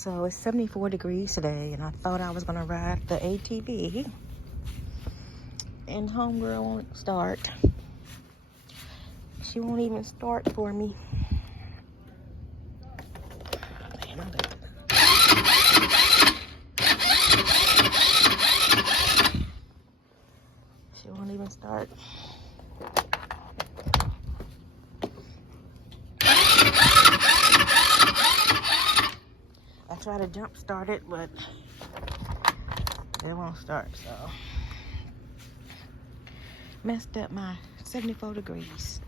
So it's 74 degrees today, and I thought I was gonna ride the ATV, and homegirl won't start. She won't even start for me. She won't even start. I try to jump start it, but it won't start, so messed up my 74 degrees.